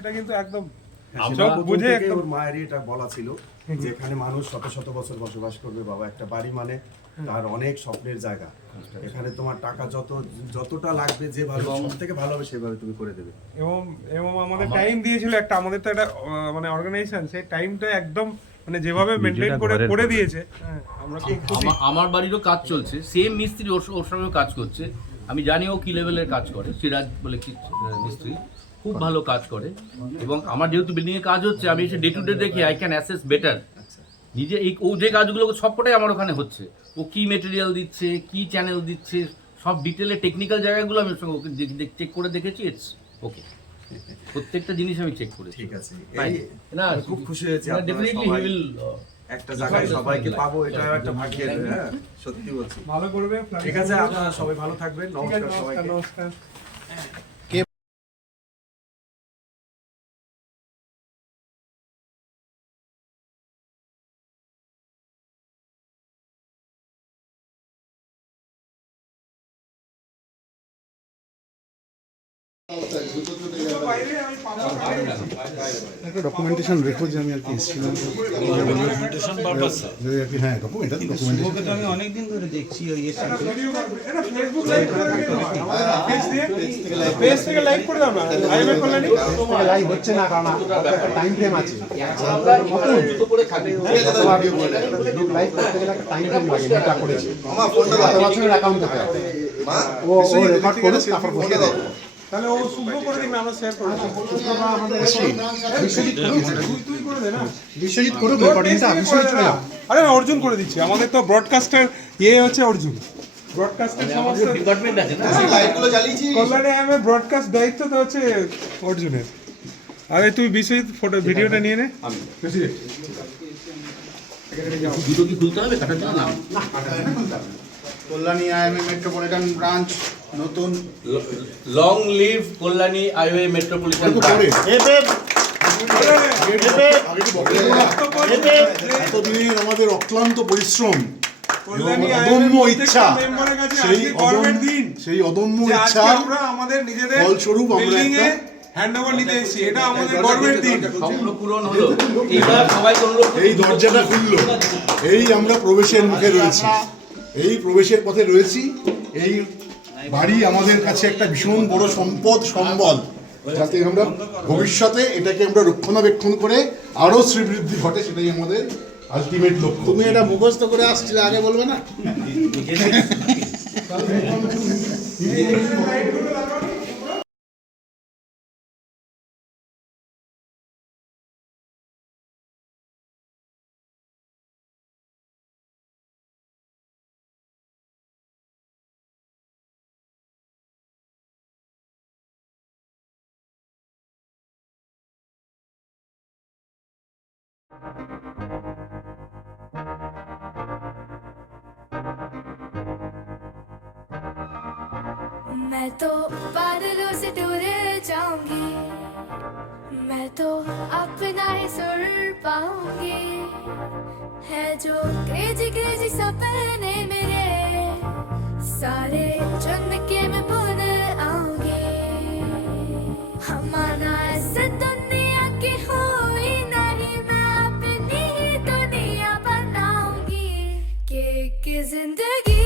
এটা কিন্তু একদম আমরা বুঝে থেকে একদম ওর মায়েরই এটা বলা ছিল যে এখানে মানুষ শত শত বছর বসবাস করবে বাবা, একটা বাড়ি মানে তার অনেক স্বপ্নের জায়গা। এখানে তোমার টাকা যতটা লাগবে যেভাবে সব থেকে ভালো হবে সেভাবে তুমি করে দেবে। এবং এবং আমাদের টাইম দিয়েছিল একটা, আমাদের তো একটা মানে অর্গানাইজেশন, সেই টাইমটা একদম মানে যেভাবে মেনটেন করে দিয়েছে। হ্যাঁ, আমরা খুব খুশি। আমার বাড়িরও কাজ চলছে, সেম মিস্ত্রি ওর সঙ্গেও কাজ করছে। আমি জানি ও কি লেভেলের কাজ করে, সিরাজ বলে কি মিস্ত্রি, খুব ভালো কাজ করে। এবং আমার যেহেতু বিল্ডিংয়ে কাজ হচ্ছে, আমি এসে ডে টু ডে দেখি, আই ক্যান অ্যাসেস বেটার নিজে। ও যে কাজগুলো সবকটাই আমার ওখানে হচ্ছে, ও কি মেটেরিয়াল দিচ্ছে, কি চ্যানেল দিচ্ছে, সব ডিটেলে টেকনিক্যাল জায়গাগুলো আমি ওর সঙ্গে ওকে চেক করে দেখেছি। ইটস ওকে, প্রত্যেকটা জিনিস আমি চেক করেছি। ঠিক আছে, না আমি খুব খুশি হয়েছি আপনারা ডেফিনেটলি সবাই হি উইল একটা জায়গায় সবাইকে পাবো, এটা একটা ভাগ্যের। হ্যাঁ, সত্যি বলছি। ভালো করবে। ঠিক আছে, আপনারা সবাই ভালো থাকবেন। ঠিক আছে, নমস্কার সবাইকে। নমস্কার। একটা ডকুমেন্টেশন রেখো যে আমি আর কি এসেছিলাম। ডকুমেন্টেশন পারপাস যদি আর কি, হ্যাঁ ডকুমেন্ট আছে, ডকুমেন্টেশন। ওকে তো আমি অনেকদিন ধরে দেখছি ওই এর সাথে। এটা ফেসবুক লাইভ করে দিও না, আমাদের পেজ থেকে লাইভ করে দাও না, লাইভে করলে নি লাইভ হচ্ছে না কারণ টাইম ফ্রেম আছে। লাইভ করতে গেলে একটা টাইম ফ্রেম লাগে, এটা করেছে গত বছরের অ্যাকাউন্ট থেকে। ও রেকর্ড করে তারপর বসে দেয়। তাহলে ও শুভ্র করে দিন, আমরা শেয়ার করে দেব। তুই করে দে না, বিশ্বজিৎ করুক রেকর্ডিংটা, বিশ্বজিৎ না। আরে না, অর্জুন করে দিচ্ছি। আমাদের তো ব্রডকাস্টার হচ্ছে অর্জুন, ব্রডকাস্টার সমস্ত ডিপার্টমেন্ট আছে না, কল্যাণে ব্রডকাস্ট দায়িত্ব তো হচ্ছে অর্জুনের। আরে তুই বিশ্বজিৎ ফটো ভিডিওটা নিয়ে নে। দুটো কি খুলতে হবে কাটার জন্য? না, কল্যাণী আইএমএ মেট্রোপলিটন ব্রাঞ্চ নতুন। Long live Kalyani highway metropolitan এতদিনের আমাদের অক্লান্ত পরিশ্রম, কল্যাণী অদম্য ইচ্ছা, মেম্বারের কাছে সেই আজকে গর্বের দিন সেই অদম্য যে ইচ্ছা আজকে আমরা আমাদের নিজেদের ফলস্বরূপ আমরা বিল্ডিং এ একটা হ্যান্ডওভার নিতে এসেছি। এটা আমাদের গর্বের দিন। স্বপ্ন পূরণ হলো। এইবার সবাইকে অনুরোধ এই দরজাটা খুললো, এই আমরা প্রবেশের মুখে রয়েছি, এই প্রবেশের পথে রয়েছি। এই বাড়ি আমাদের কাছে একটা ভীষণ বড় সম্পদ, সম্বল, যাতে আমরা ভবিষ্যতে এটাকে আমরা রক্ষণাবেক্ষণ করে আরো শ্রীবৃদ্ধি ঘটে, সেটাই আমাদের আলটিমেট লক্ষ্য। তুমি এটা মুখস্থ করে আসছিলে, আগে বলবে না? मैं तो बादलों से टूर जाऊंगी, मैं तो अपना ही सुर पाऊंगी। है जो क्रेजी क्रेजी सपने मेरे, सारे चुन के मैं भूल आऊंगी। हमारा ऐसे दुनिया की हुई नहीं, मैं अपनी ही दुनिया बनाऊंगी। कि जिंदगी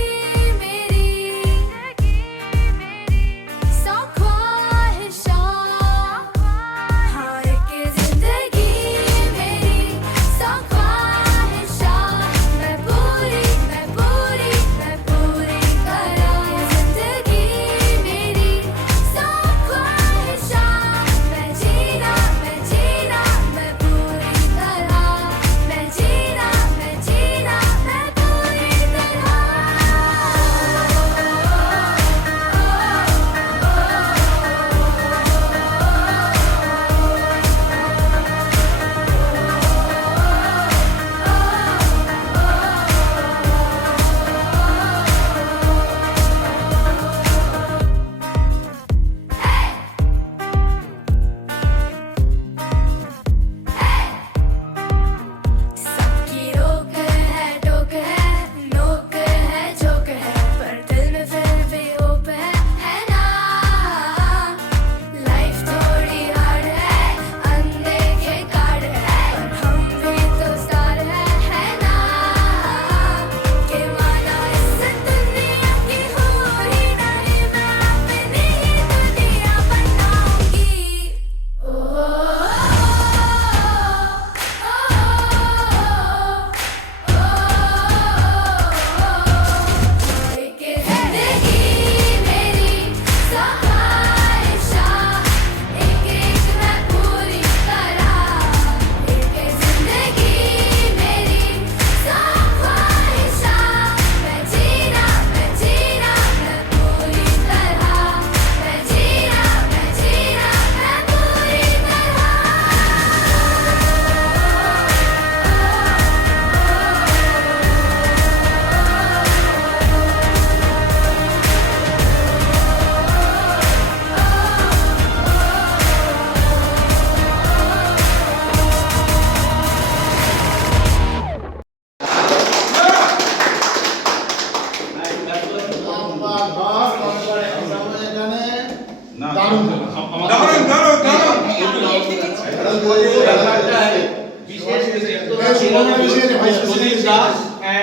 সুমনা বিশেষ vice Pradip president Das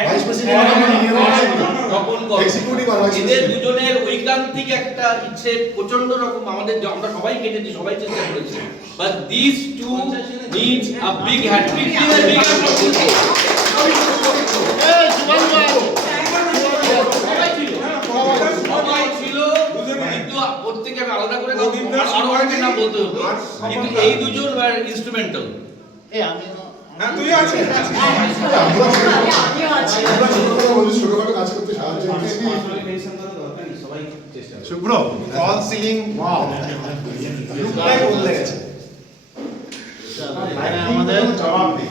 vice president Tapan Kar. Executive আর ভাইস এদের প্রেসিডেন্ট। দুজনের ঐকান্তিক একটা ইচ্ছে প্রচন্ড রকম আমাদের আমরা সবাই কেটেছি, সবাই চেষ্টা করেছি, but this too needs a big hand. সবাই ছিল কিন্তু প্রত্যেকে আমি আলাদা করে আরো অনেকের নাম বলতে হতো, কিন্তু এই দুজন ইনস্ট্রুমেন্টাল। হ্যাঁ তুই আছিস। ছোটখাটো কাজ করতে সাহায্য করছি। শুভ্র ফল সিলিং ওয়াও লুক লাইক বদলে গেছে আমাদের জবাব নেই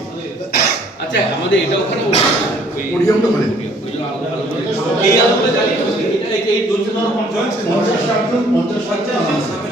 আচ্ছা আমাদের এটা ওখানে পোডিয়ামটা ওখানে। ওই জন্য আলাদা আলাদা করে এই আলোটা জ্বালিয়ে এটা এই দুজন 50 জন 50 জন